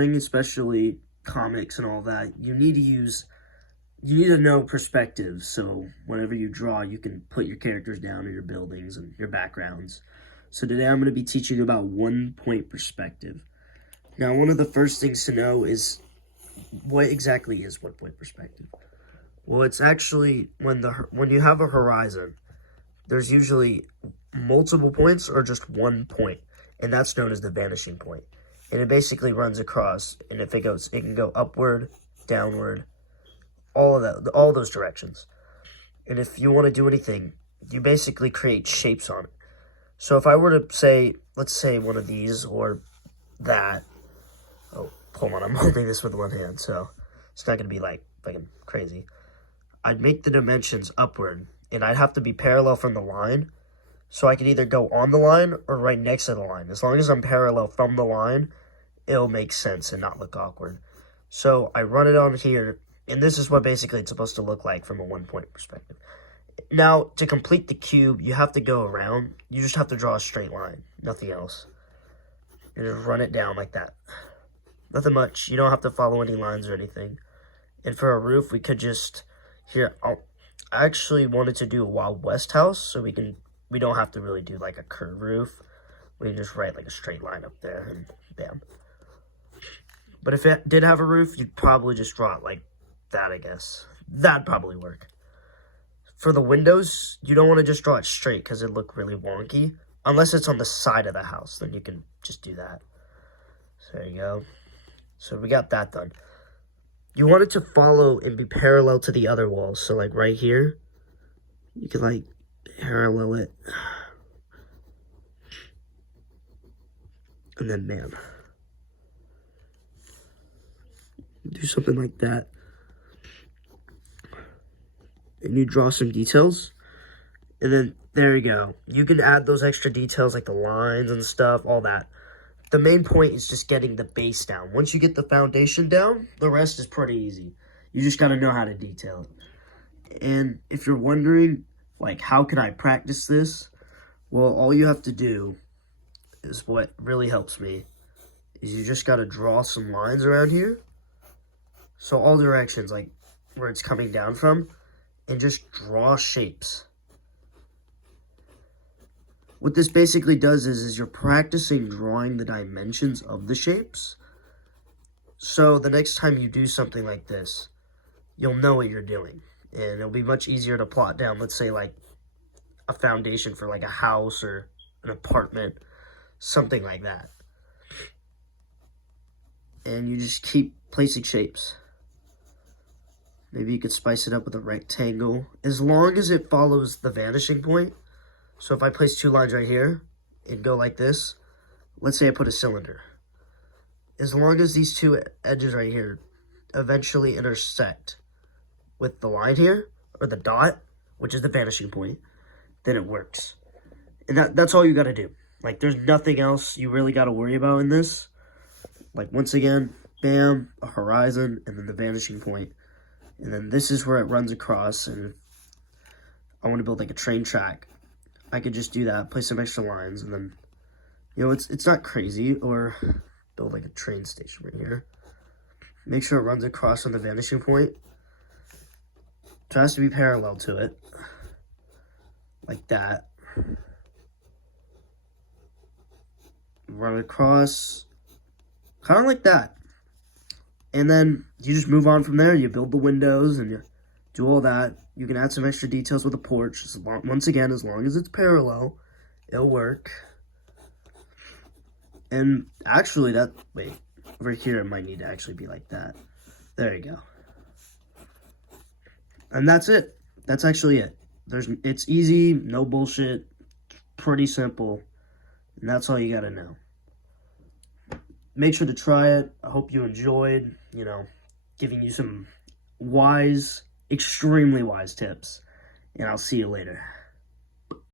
drawing, especially comics and all that, you need to know perspective. So whenever you draw, you can put your characters down and your buildings and your backgrounds. So today I'm going to be teaching you about 1-point perspective. Now, one of the first things to know is what exactly is 1-point perspective. Well, it's actually when you have a horizon, there's usually multiple points or just 1 point, and that's known as the vanishing point. And it basically runs across, and if it can go upward, downward, all those directions. And if you want to do anything, you basically create shapes on it. So if I were to say, let's say one of these or that. Oh, hold on, I'm holding this with one hand, so it's not going to be like fucking crazy. I'd make the dimensions upward, and I'd have to be parallel from the line. So I can either go on the line or right next to the line. As long as I'm parallel from the line, it'll make sense and not look awkward. So I run it on here, and this is what basically it's supposed to look like from a 1-point perspective. Now, to complete the cube, you have to go around. You just have to draw a straight line, nothing else. And just run it down like that. Nothing much. You don't have to follow any lines or anything. And for a roof, we could just... Here, I actually wanted to do a Wild West house, so we don't have to really do like a curved roof. We can just write like a straight line up there and bam. But if it did have a roof, you'd probably just draw it like that, I guess. That'd probably work. For the windows, you don't want to just draw it straight because it'd look really wonky. Unless it's on the side of the house, then you can just do that. So there you go. So we got that done. You want it to follow and be parallel to the other walls. So like right here, you can like parallel it. And then bam. Do something like that. And you draw some details. And then there you go. You can add those extra details like the lines and stuff, all that. The main point is just getting the base down. Once you get the foundation down, the rest is pretty easy. You just got to know how to detail it. And if you're wondering, like, how can I practice this? Well, all you have to do is what really helps me is you just got to draw some lines around here. So all directions, like where it's coming down from, and just draw shapes. What this basically does is you're practicing drawing the dimensions of the shapes. So the next time you do something like this, you'll know what you're doing. And it'll be much easier to plot down, let's say like a foundation for like a house or an apartment, something like that. And you just keep placing shapes. Maybe you could spice it up with a rectangle. As long as it follows the vanishing point. So if I place 2 lines right here and go like this, let's say I put a cylinder. As long as these 2 edges right here eventually intersect with the line here, or the dot, which is the vanishing point, then it works. And that's all you got to do. Like, there's nothing else you really got to worry about in this. Like, once again, bam, a horizon, and then the vanishing point. And then this is where it runs across, and if I want to build like a train track, I could just do that, place some extra lines, and then, you know, it's not crazy. Or build like a train station right here. Make sure it runs across on the vanishing point. It has to be parallel to it, like that. Run across, kind of like that. And then you just move on from there. You build the windows and you do all that. You can add some extra details with a porch. Once again, as long as it's parallel, it'll work. And actually, wait, over here it might need to actually be like that. There you go. And that's it. That's actually it. It's easy, no bullshit, pretty simple. And that's all you gotta know. Make sure to try it. I hope you enjoyed, you know, giving you some extremely wise tips. And I'll see you later.